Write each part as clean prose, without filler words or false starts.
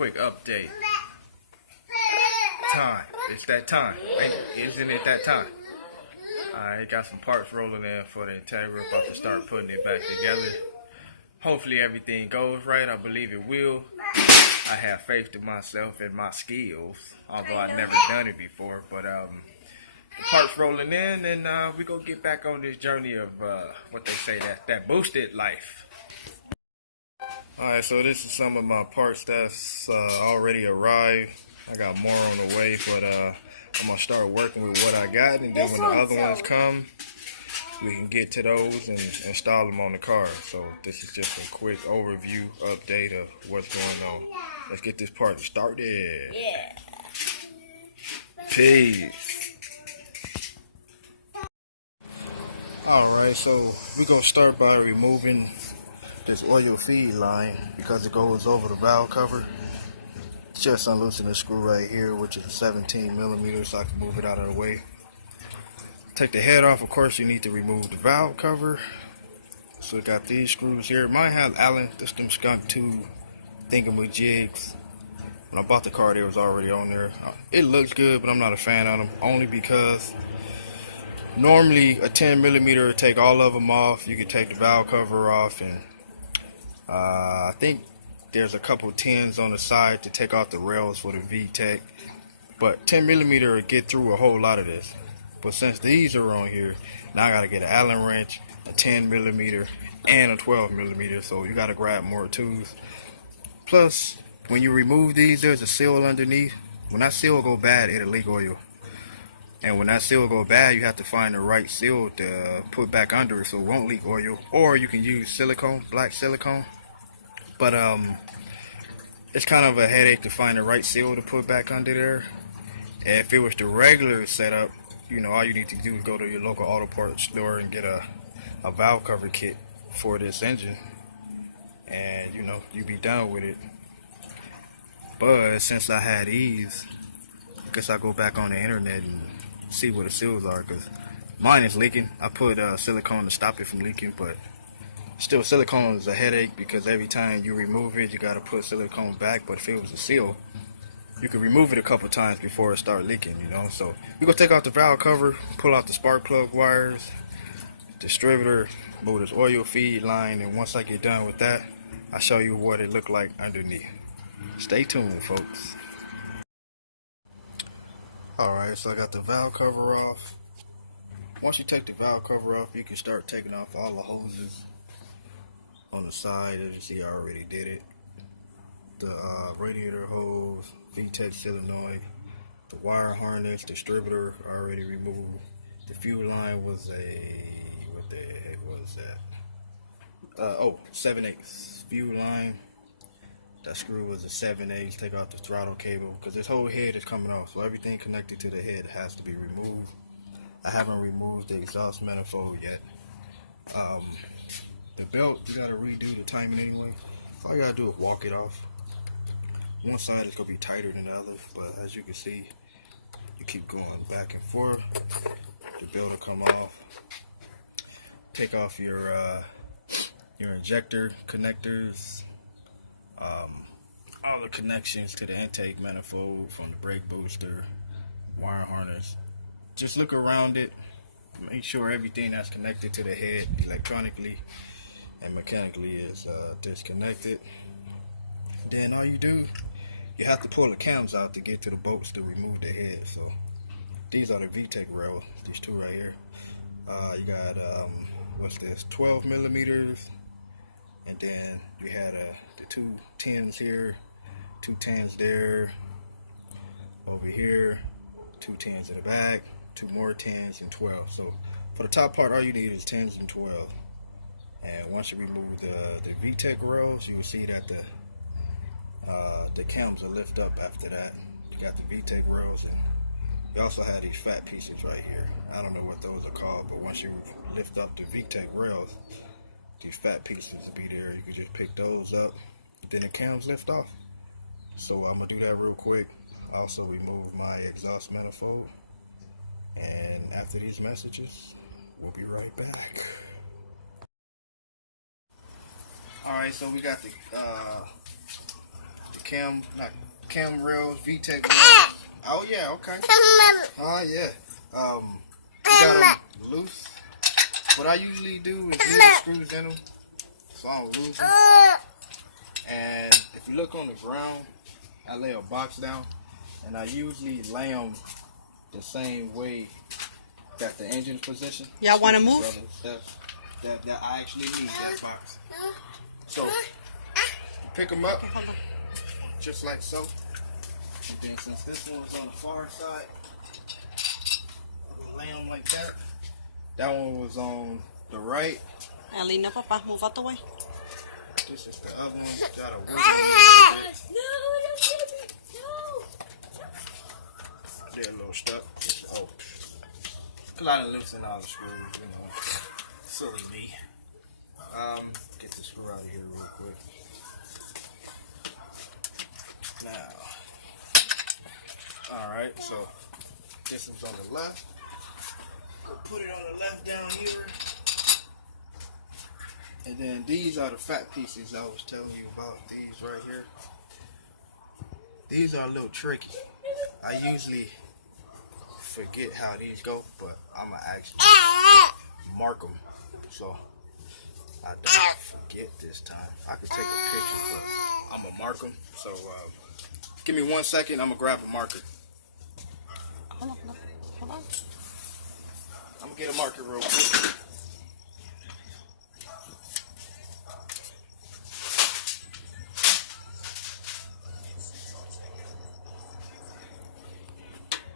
quick update. Time. It's that time. Isn't it that time? Alright, got some parts rolling in for the Integra. About to start putting it back together. Hopefully everything goes right. I believe it will. I have faith in myself and my skills, although I've never done it before. But the parts rolling in, and we gonna get back on this journey of what they say, that boosted life. Alright, so this is some of my parts that's already arrived. I got more on the way, but I'm gonna start working with what I got, and then when the other ones come, we can get to those and install them on the car. So this is just a quick overview update of what's going on. Let's get this part started. Yeah. Peace. Alright, so we're gonna start by removing this oil feed line because it goes over the valve cover. Just unloosen the screw right here, which is a 17 millimeter, so I can move it out of the way. Take the head off. Of course, you need to remove the valve cover. So we got these screws here. Mine have Allen, this them skunk tube thingamajigs. When I bought the car, they was already on there. It looks good, but I'm not a fan of them, only because normally a 10 millimeter would take all of them off. You could take the valve cover off, and I think there's a couple 10s on the side to take off the rails for the Vtec, but 10 millimeter will get through a whole lot of this. But since these are on here, now I gotta get an Allen wrench, a 10 millimeter, and a 12 millimeter. So you gotta grab more tools. Plus, when you remove these, there's a seal underneath. When that seal go bad, it'll leak oil. And when that seal go bad, you have to find the right seal to put back under it so it won't leak oil. Or you can use silicone, black silicone. But it's kind of a headache to find the right seal to put back under there. And if it was the regular setup, you know, all you need to do is go to your local auto parts store and get a valve cover kit for this engine, and you know, you be done with it. But since I had these, I guess I go back on the internet and see what the seals are, because mine is leaking. I put silicone to stop it from leaking, but still, silicone is a headache because every time you remove it, you got to put silicone back. But if it was a seal, you could remove it a couple times before it start leaking, you know. So we're gonna take out the valve cover, pull out the spark plug wires, distributor, move this oil feed line, and once I get done with that, I'll show you what it looked like underneath. Stay tuned, folks. Alright, so I got the valve cover off. Once you take the valve cover off, you can start taking off all the hoses on the side. As you see, I already did it. The radiator hose, Vtec solenoid, the wire harness, distributor already removed. The fuel line was a, what the heck was that? 7/8 fuel line. That screw was a 7/8. Take out the throttle cable because this whole head is coming off, so everything connected to the head has to be removed. I haven't removed the exhaust manifold yet. The belt, you gotta redo the timing anyway. All you gotta do is walk it off. One side is gonna be tighter than the other, but as you can see, you keep going back and forth. The belt will come off. Take off your injector connectors, all the connections to the intake manifold from the brake booster, wire harness. Just look around it. Make sure everything that's connected to the head electronically and mechanically is disconnected. Then all you do, you have to pull the cams out to get to the bolts to remove the head. So these are the Vtec rails, these two right here. You got what's this, 12 millimeters, and then you had the two 10s here, two 10s there, over here, two 10s in the back, two more 10s, and 12. So for the top part, all you need is 10s and 12. And once you remove the Vtec rails, you will see that the cams will lift up after that. You got the Vtec rails, and you also have these fat pieces right here. I don't know what those are called, but once you lift up the Vtec rails, these fat pieces will be there. You can just pick those up, then the cams lift off. So I'm gonna do that real quick. I also remove my exhaust manifold, and after these messages, we'll be right back. Alright, so we got the cam rails, Vtec rails. Oh yeah, okay. Oh yeah. You got them loose. What I usually do is leave the screws in them, so I don't lose them. And if you look on the ground, I lay a box down, and I usually lay them the same way that the engine position. Y'all want to move? That I actually need that box. So you pick them up just like so. And then since this one's on the far side, I'll lay them like that. That one was on the right. Alina, Papa, move out the way. This is the other one. Got a wiggle. No. They're a little stuck. Oh, a lot of loops and all the screws, you know. Silly me. Get the screw out of here real quick. Now, all right. So this one's on the left. Put it on the left down here. And then these are the fat pieces I was telling you about. These right here. These are a little tricky. I usually forget how these go, but I'm gonna actually mark them so I don't forget this time. I can take a picture, but I'm gonna mark them. So give me 1 second. I'm gonna grab a marker. Hold on. I'm gonna get a marker real quick.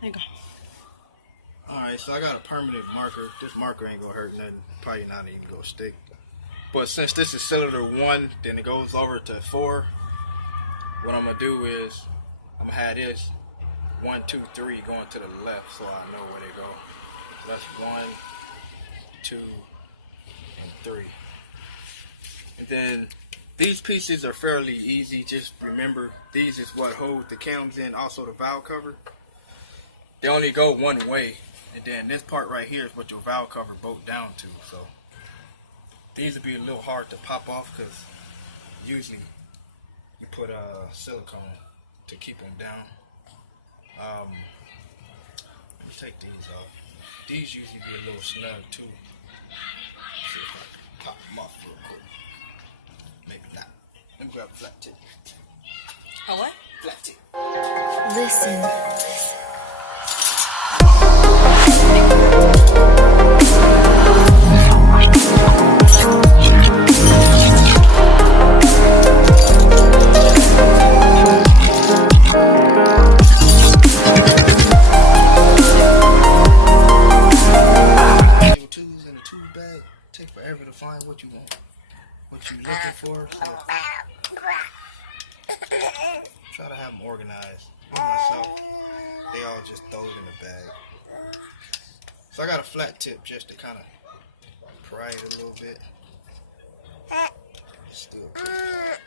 There you go. Alright, so I got a permanent marker. This marker ain't gonna hurt nothing. Probably not even gonna stick. But since this is cylinder 1, then it goes over to 4. What I'm gonna do is I'm gonna have this 1, 2, 3 going to the left, so I know where they go. That's 1, 2, and 3. And then these pieces are fairly easy. Just remember, these is what hold the cams in, also the valve cover. They only go one way, and then this part right here is what your valve cover bolt down to. So these would be a little hard to pop off because usually you put silicone to keep them down. Let me take these off. These usually be a little snug too. Let's see if I can pop them off real quick. Maybe not. Let me grab a flat tip. Oh, what? Flat tip. Listen. Tools in a tool bag take forever to find what you want, what you're looking for. So try to have them organized. Me myself, they all just throw it in the bag. So I got a flat tip just to kind of pry it a little bit. Still pretty hard.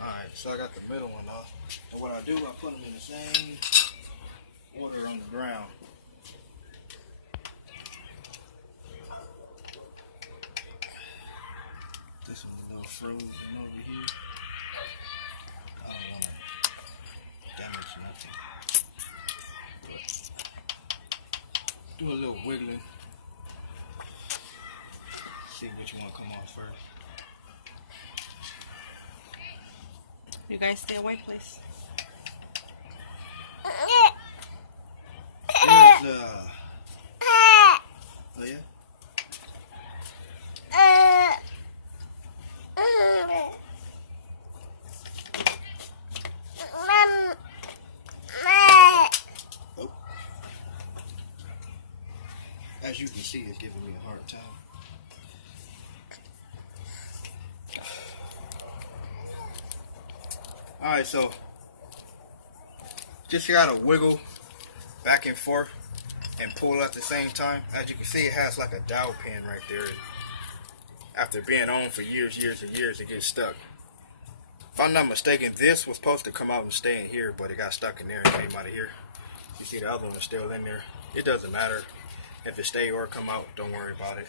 Alright, so I got the middle one off. And what I do, I put them in the same order on the ground. This one's a little frozen over here. I don't want to damage nothing. Do a little wiggling. See which one come off first. You guys stay away, please. Here's, oh yeah? Oh. As you can see, it's giving me a hard time. Alright, so just gotta wiggle back and forth and pull at the same time. As you can see, it has like a dowel pin right there. After being on for years and years, it gets stuck. If I'm not mistaken, this was supposed to come out and stay in here, but it got stuck in there and came out of here. You see the other one is still in there. It doesn't matter if it stay or come out, don't worry about it.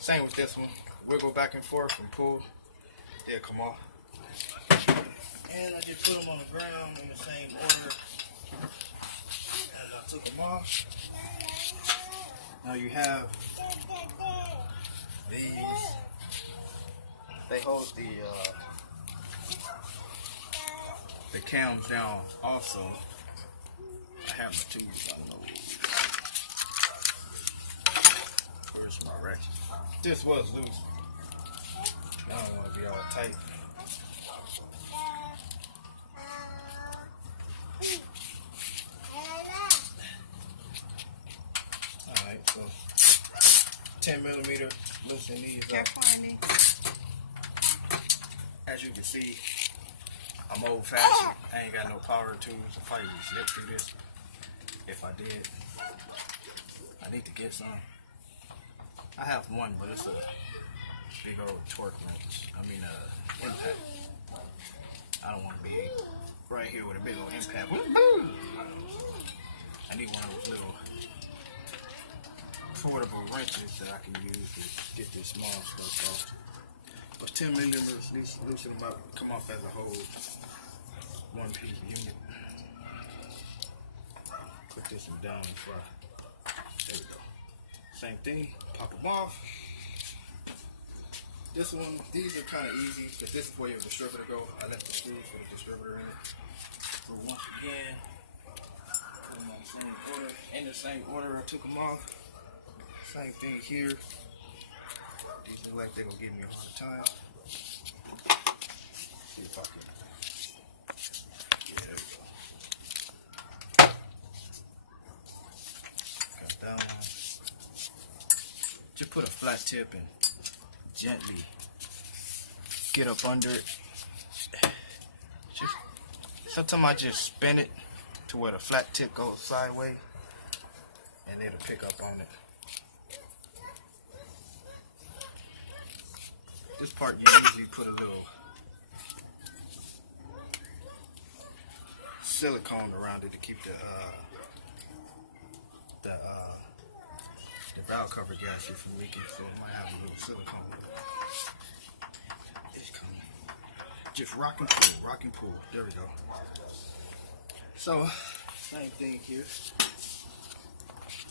Same with this one. Wiggle back and forth and pull. they'll come off. And I just put them on the ground in the same order as I took them off. Now you have these. They hold the cams down also. I have my tools, I know. Where's my ratchet? This was loose. I don't want to be all tight. Alright, so 10 millimeter, loosen these up. Careful, As you can see, I'm old fashioned. I ain't got no power tools. I'll probably slip through this if I did. I need to get some. I have one, but it's a big old torque wrench. I mean, impact. I don't want to be right here with a big old impact. I need one of those little portable wrenches that I can use to get this small stuff off. But 10 millimeters, loosen them up, come off as a whole one piece unit. Put this one down and fry. There we go. Same thing, pop them off. This one, these are kind of easy because this is where your distributor go. I left the screws for the distributor in it. So once again, put them on the same order. In the same order I took them off. Same thing here. These look like they're gonna give me a hard time. See if I can. Yeah, there we go. Got that one. Just put a flat tip and gently get up under it. Sometimes I just spin it to where the flat tip goes sideways, and it'll pick up on it. This part you usually put a little silicone around it to keep the valve cover gasket from leaking, so it might have a little silicone. It's coming. Just rock and pull. There we go. So, same thing here.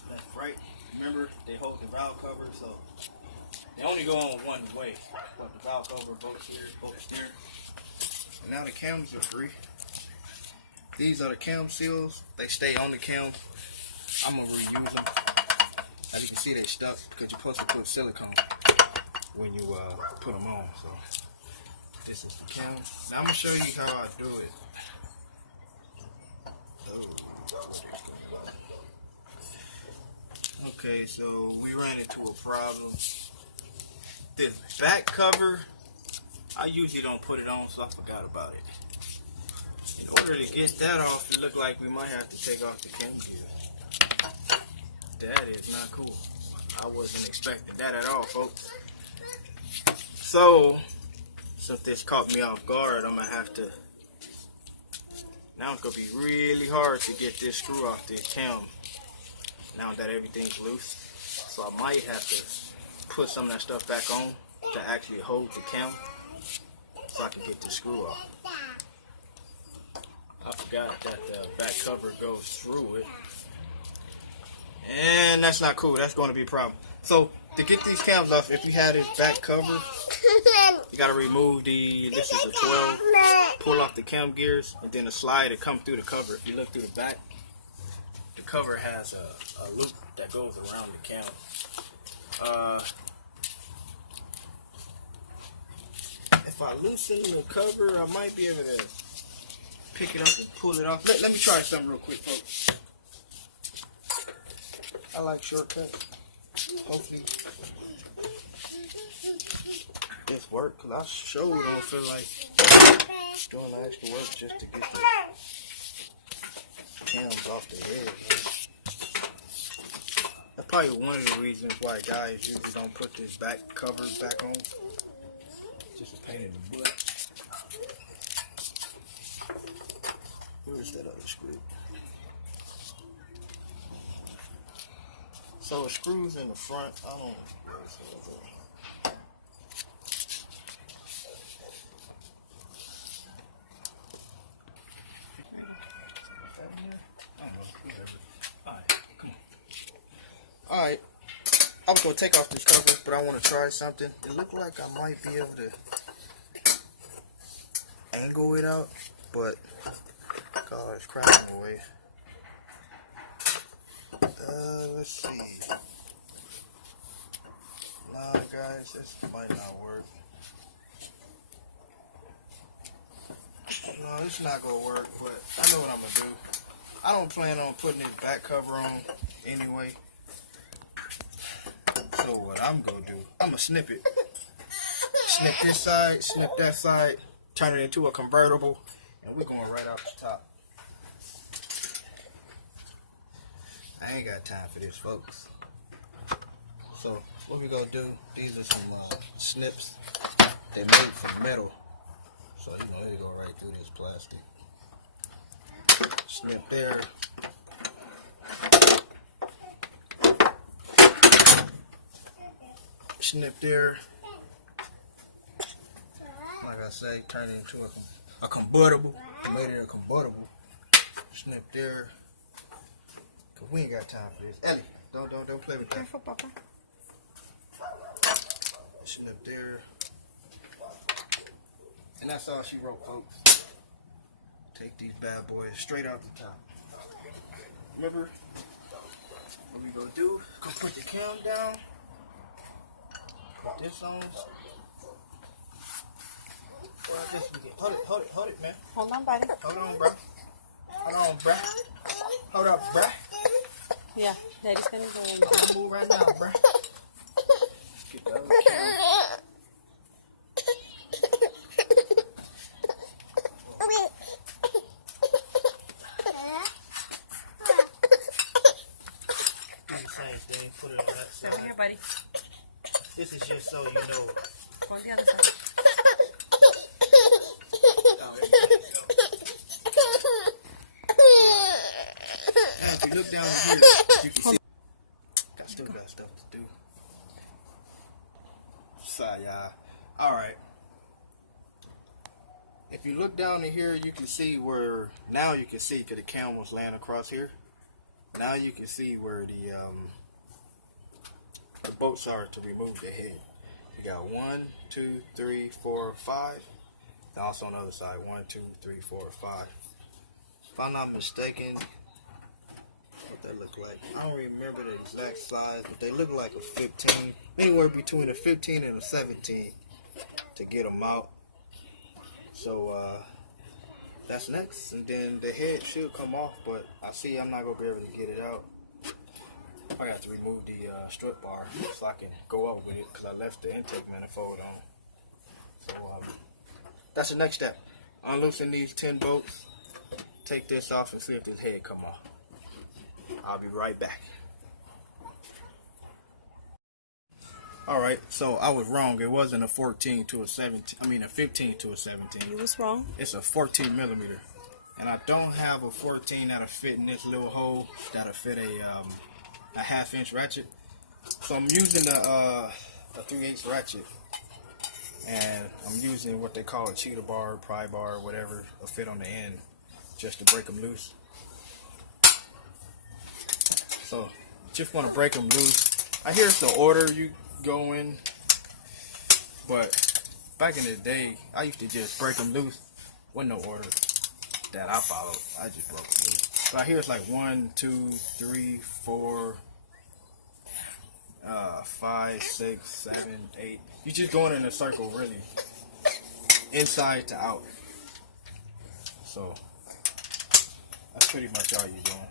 That's right. Remember, they hold the valve cover, so they only go on one way. But the valve cover, both here, both steering. And now the cams are free. These are the cam seals. They stay on the cam. I'm gonna reuse them. As you can see, they stuck because you're supposed to put silicone when you put them on. So this is the cam. Now I'm gonna show you how I do it. Okay, so we ran into a problem. This back cover, I usually don't put it on, so I forgot about it. In order to get that off, it looked like we might have to take off the cam gear. That is not cool. I wasn't expecting that at all, folks. So, since this caught me off guard, I'm gonna have to. Now it's gonna be really hard to get this screw off the cam. Now that everything's loose, so I might have to put some of that stuff back on to actually hold the cam, so I can get the screw off. I forgot that the back cover goes through it. And that's not cool. That's going to be a problem. So to get these cams off, if you had this back cover, you got to remove this is a 12, pull off the cam gears, and then the slide to come through the cover. If you look through the back, the cover has a loop that goes around the cam. If I loosen the cover, I might be able to pick it up and pull it off. Let me try something real quick, folks. I like shortcuts. Hopefully this work, because I sure don't feel like doing the extra work just to get the cams off the head. That's probably one of the reasons why guys usually don't put this back cover back on. Just a pain in the butt. Where's that other screw? So it screws in the front. I don't know. I was gonna take off this cover, but I want to try something. It looked like I might be able to angle it out, but God, it's cracking away. Let's see. Nah, guys, this might not work. No, it's not gonna work, but I know what I'm gonna do. I don't plan on putting this back cover on anyway. So what I'm gonna do, I'm gonna snip it. Snip this side, snip that side, turn it into a convertible, and we're going right out the top. I ain't got time for this, folks. So what we gonna do, these are some snips. They made from metal. So you know they go right through this plastic. Snip there. Snip there. Like I say, turn it into a convertible. I made it a convertible. Snip there. Cause we ain't got time for this. Ellie, don't play with that. Careful, Papa. Snip there. And that's all she wrote, folks. Take these bad boys straight out the top. Remember what we gonna do? Go put the cam down. Put this on. Well, I guess we can. Hold it, man. Hold on, buddy. Hold on, bro. Hold on, bro. Hold up, bro. Yeah, Daddy's gonna go. I'll move right now, bro. Get the other cam. Put it on that side. Down here, buddy. This is just so you know. On the other side. Now, if you look down here, you can see. I still got stuff to do. Sorry, y'all. Alright. If you look down in here, you can see where. Now you can see because the cam was laying across here. Now you can see where the bolts are to remove the head. You got 1, 2, 3, 4, 5. And also on the other side, 1, 2, 3, 4, 5. If I'm not mistaken, what they look like? I don't remember the exact size, but they look like a 15, anywhere between a 15 and a 17 to get them out. So that's next, and then the head should come off, but I see I'm not gonna be able to get it out. I got to remove the strut bar so I can go up with it because I left the intake manifold on. So that's the next step. Unloosen these 10 bolts, take this off, and see if this head come off. I'll be right back. Alright, so I was wrong. It wasn't a 14 to a 17. I mean a 15 to a 17. You was wrong. It's a 14 millimeter. And I don't have a 14 that'll fit in this little hole that'll fit a 1/2 inch ratchet. So I'm using a 3/8 ratchet. And I'm using what they call a cheetah bar, pry bar, whatever, a fit on the end just to break them loose. So just want to break them loose. I hear it's the order you go in, but back in the day I used to just break them loose. Wasn't no order that I followed. I just broke them loose. But I hear it's like 1, 2, 3, 4, 5, 6, 7, 8. You just going in a circle, really, inside to out. So that's pretty much all you're doing.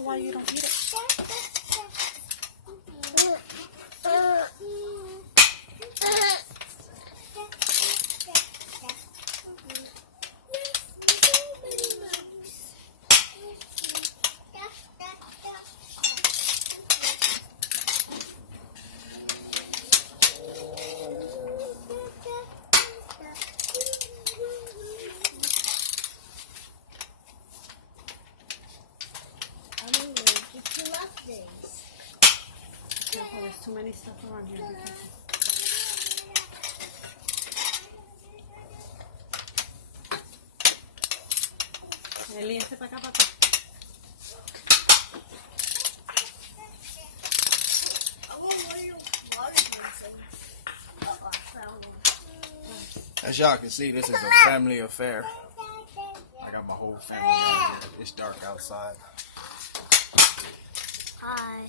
Why you don't eat it? Careful, there's too many stuff around here. Be careful. Eli, este para acá, papá. As y'all can see, this is a family affair. I got my whole family out here. It's dark outside. Hi.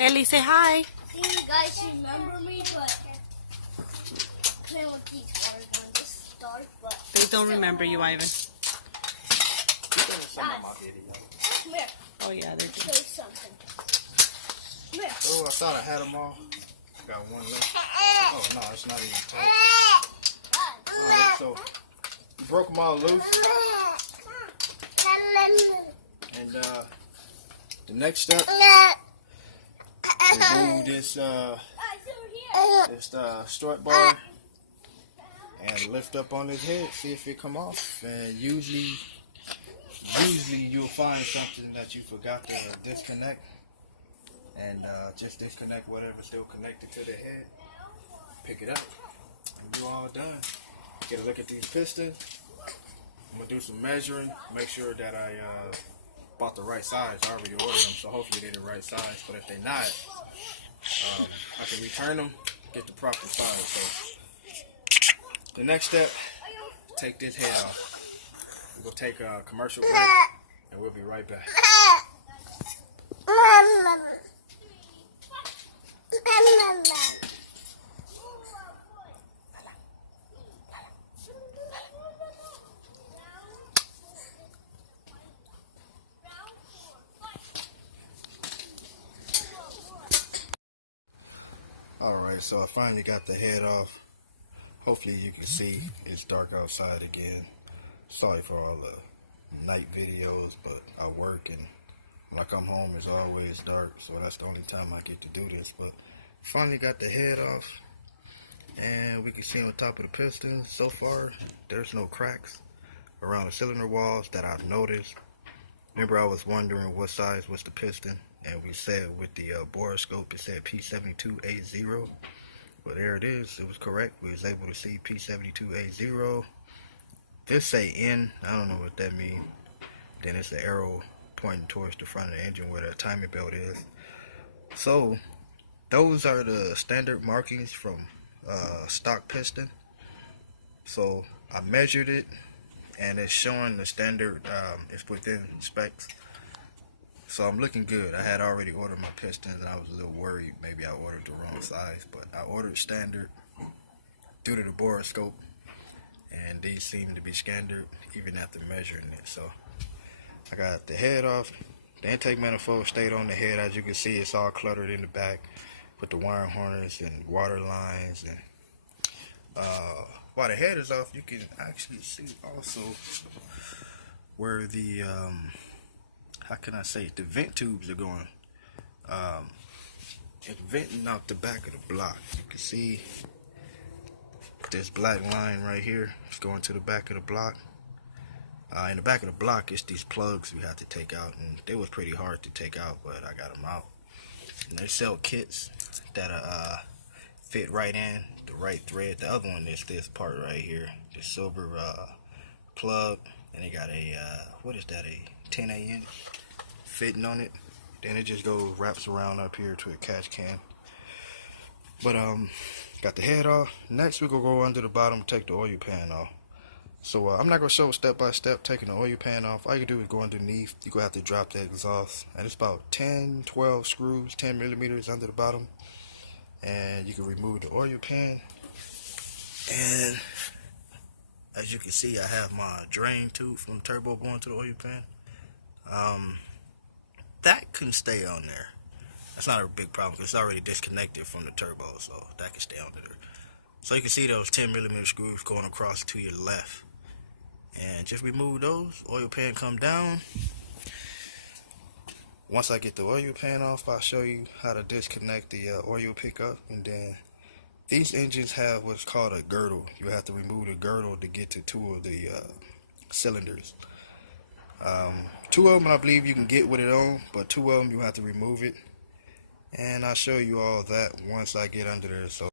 Ellie, say hi. You guys remember me, but playing with these cars when this dark, but They don't remember you, Ivan. come here, Oh, yeah, they're say something. Come here. Oh, I thought I had them all. Got one left. Oh, no, it's not even tight. Alright, so you broke them all loose. And the next step, remove this strut bar and lift up on his head, see if it come off. And usually you'll find something that you forgot to disconnect, and just disconnect whatever's still connected to the head, pick it up, and you're all done. Get a look at these pistons. I'm gonna do some measuring, make sure that I bought the right size. I already ordered them, so hopefully they're the right size. But if they're not, I can return them, get the proper size. So the next step, take this head off. We'll take a commercial break, and we'll be right back. Alright, so I finally got the head off. Hopefully you can see it's dark outside again. Sorry for all the night videos, but I work, and when I come home it's always dark, so that's the only time I get to do this. But finally got the head off, and we can see on top of the piston so far there's no cracks around the cylinder walls that I've noticed. Remember, I was wondering what size was the piston, and we said with the borescope it said P7280. Well, there it is. It was correct. We was able to see P7280. This say N. I don't know what that means. Then it's the arrow pointing towards the front of the engine where the timing belt is. So those are the standard markings from stock piston. So I measured it, and it's showing the standard. It's within specs. So I'm looking good. I had already ordered my pistons, and I was a little worried maybe I ordered the wrong size, but I ordered standard due to the borescope, and these seem to be standard even after measuring it. So I got the head off. The intake manifold stayed on the head. As you can see, it's all cluttered in the back with the wire harness and water lines. And while the head is off, you can actually see also where the how can I say it? The vent tubes are going. It's venting out the back of the block. You can see this black line right here. It's going to the back of the block. In the back of the block, it's these plugs we have to take out, and they was pretty hard to take out, but I got them out. And they sell kits that fit right in, the right thread. The other one is this part right here, the silver plug, and they got a what is that, a 10A inch fitting on it. Then it just goes, wraps around up here to a catch can. But got the head off. Next we're gonna go under the bottom and take the oil pan off. So I'm not gonna show step by step taking the oil pan off. All you do is go underneath. You're gonna have to drop the exhaust, and it's about 10-12 screws, 10 millimeters under the bottom, and you can remove the oil pan. And as you can see, I have my drain tube from the turbo going to the oil pan. That can stay on there. That's not a big problem because it's already disconnected from the turbo, so that can stay under there. So you can see those 10 millimeter screws going across to your left, and just remove those. Oil pan come down. Once I get the oil pan off, I'll show you how to disconnect the oil pickup. And then these engines have what's called a girdle. You have to remove the girdle to get to two of the cylinders. Two of them I believe you can get with it on, but two of them you have to remove it. And I'll show you all that once I get under there. So